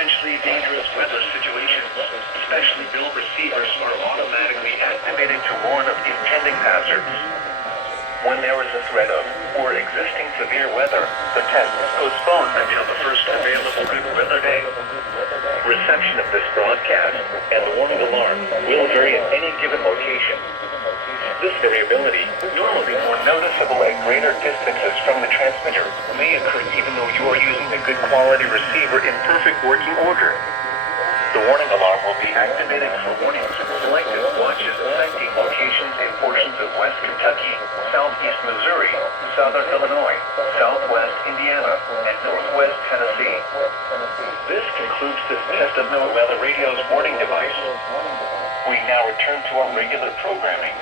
potentially dangerous weather situations, especially bill receivers are automatically activated to warn of impending hazards. When there is a threat of or existing severe weather, the test is postponed until the first available good weather day. Reception of this broadcast and the warning alarm will vary at any given location. This variability, normally more noticeable at greater distances from the transmitter, may occur even though you are using a good quality receiver in perfect working order. The warning alarm will be activated for warnings in selected watches affecting locations in portions of West Kentucky, Southeast Missouri, Southern Illinois, Southwest Indiana, and Northwest Tennessee. This concludes this test of NOAA Weather Radio's warning device. We now return to our regular programming.